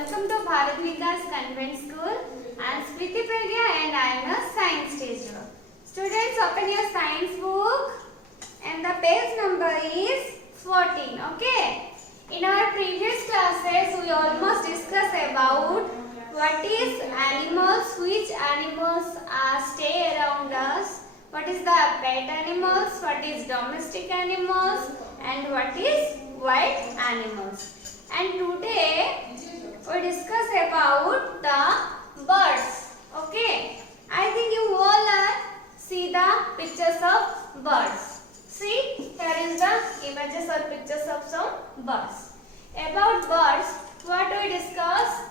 welcome to Bharat Vikas Convent School. I am Smriti Pragya and I am a science teacher. Students, open your science book and the page number is 14. Okay. In our previous classes, we almost discussed about what is animals, which animals stay around us, what is the pet animals, what is domestic animals, and what is wild animals. And today we discuss about the birds. Okay, I think you all see the pictures of birds. See, here is the images or pictures of some birds. About birds, what we discuss?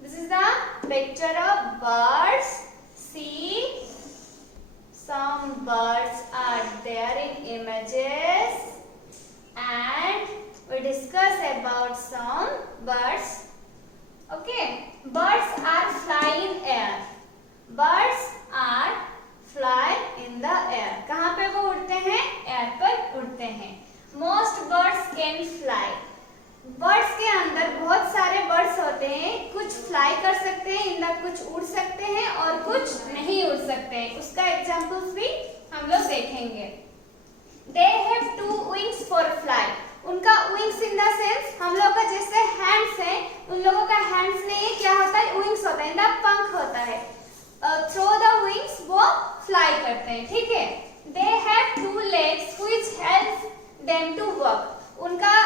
This is the picture of birds. See, some birds are there in images, and we discuss about some birds. Okay, birds are fly in air. Birds are fly in the air. कहाँ पे वो उड़ते हैं? Air पर उड़ते हैं. Most birds can fly. Birds के अंदर बहुत सारे बर्ड्स होते हैं. कुछ फ्लाई कर सकते हैं, इनका कुछ उड़ सकते हैं और कुछ नहीं उड़ सकते हैं. उसका एग्जांपल्स भी हम लोग देखेंगे. They have two wings for fly. उनका wings in the sense हम लोग का जैसे hands है, उन लोगों का hands नहीं है, क्या होता है? Wings होता है, इनका पंख होता है. Through the wings वो fly करते हैं, ठीक है? They have two legs which help them to walk. उनका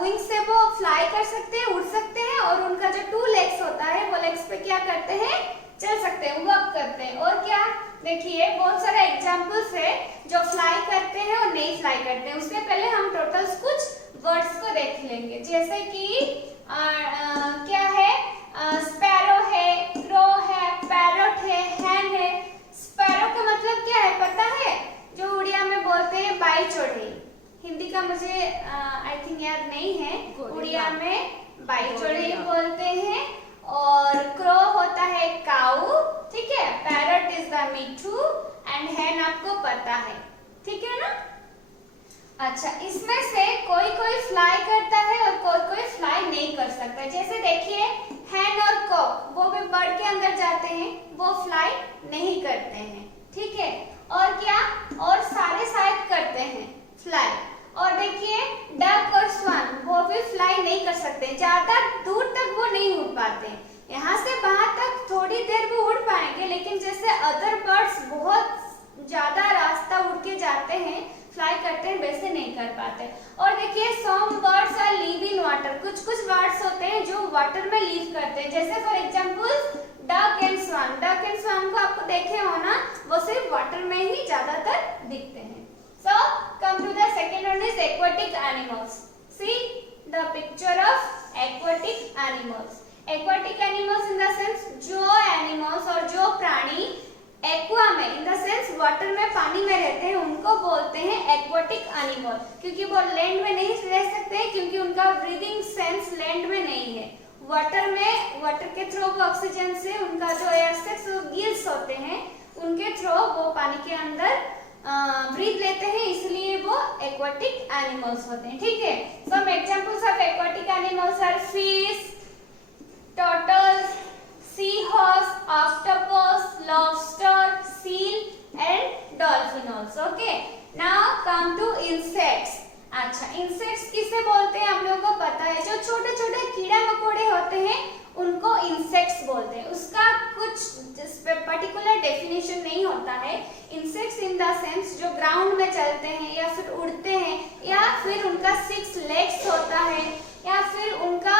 विंग से वो फ्लाई कर सकते हैं, उड़ सकते हैं, और उनका जो टू लेग्स होता है वो लेग्स पे क्या करते हैं? चल सकते हैं, वॉक करते हैं. और क्या देखिए, बहुत सारे एग्जांपल्स है जो फ्लाई करते हैं और नहीं फ्लाई करते हैं. उसके पहले हम टोटल कुछ वर्ड्स को देख लेंगे, जैसे कि क्या है? स्पैरो है, क्रो है, पैरट है, हैन है. स्पैरो का मतलब क्या है पता है? जो उड़िया में बोलते हैं बाई चढ़ई. हिंदी का मुझे आई थिंक याद नहीं है. उड़िया में बाई चढ़ई बोलते हैं. और क्रो होता है काऊ, ठीक है? Parrot is the Mithu and हैन आपको पता है, ठीक है ना? अच्छा, इसमें से कोई कोई फ्लाई करता है और कोई कोई फ्लाई नहीं कर सकता. जैसे देखिए, हैन और कॉक वो भी बर्ड के अंदर जाते हैं, वो फ्लाई नहीं करते हैं, ठीक है? और क्या? और सारे शायद करते हैं फ्लाई. और देखिए, डक और स्वान वो भी फ्लाई नहीं कर सकते, ज्यादा दूर तक वो नहीं उड़ पाते. यहाँ से वहां तक थोड़ी देर वो उड़ पाएंगे, लेकिन जैसे अदर बर्ड्स बहुत ज्यादा रास्ता उड़ के जाते हैं, फ्लाई करते हैं, वैसे नहीं कर पाते. और देखिए, some birds are live in water. कुछ कुछ बर्ड्स होते हैं जो वाटर में लिव करते हैं, जैसे for example duck and swan. Duck and swan को आपको देखे हो ना, वो सिर्फ वाटर में ही ज्यादातर दिखते हैं. So, come to the second one is aquatic animals. See the picture of aquatic animals. Aquatic animals in the sense जो animals और जो प्राणी एक्वा में in the sense वाटर में, पानी में रहते हैं, उनको बोलते हैं aquatic animal. क्योंकि वो लैंड में नहीं रह सकते, क्योंकि उनका ब्रीदिंग सेंस लैंड में नहीं है. वाटर में, वाटर के थ्रू ऑक्सीजन से उनका जो एयर सेक्स गिल्स होते हैं, उनके थ्रू वो पानी के अंदर ब्रीथ लेते हैं, इसलिए वो एक्वाटिक एनिमल्स होते हैं, ठीक है? Some examples of aquatic animals are fish, turtles, sea horse, octopus, lobster, seal and dolphin also. Okay, now come to insects. अच्छा, इंसेक्ट्स किसे बोलते हैं हम लोगों को पता है? जो छोटे छोटे कीड़ा मकोड़े होते हैं उनको इंसेक्ट्स बोलते हैं. उसका कुछ पर्टिकुलर डेफिनेशन नहीं होता है. इंसेक्ट्स इन द सेंस जो ग्राउंड में चलते हैं या फिर उड़ते हैं, या फिर उनका 6 लेग्स होता है, या फिर उनका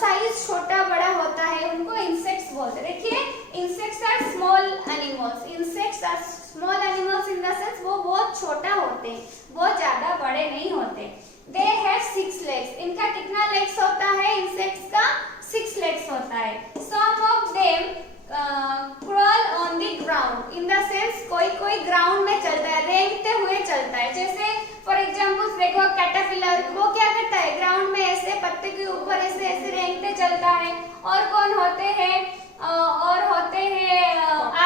साइज छोटा बड़ा होता है, उनको इंसेक्ट्स बोलते हैं. देखिए, insects are small animals. Insects are small animals in the sense वो बहुत छोटा होते हैं, बहुत ज्यादा बड़े नहीं होते. They have 6 legs. इनका कितना लेग्स होता है? इंसेक्ट्स का 6 लेग्स होता है. Some of them crawl on the ground in the sense कोई ग्राउंड में चलता है, रेंगते हुए चलता है. जैसे फॉर एग्जांपल देखो, कैटरपिलर वो क्या करता है? ग्राउंड में ऐसे पत्ते के ऊपर ऐसे ऐसे रेंगते चलता है. और कौन होते हैं? और होते हैं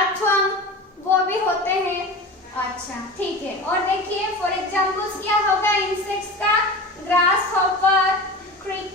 अर्थवर्म, वो भी होते हैं. अच्छा, ठीक है. और देखिए, फॉर एग्जांपल्स क्या होगा इंसेक्ट्स का? Grass hopper, cricket,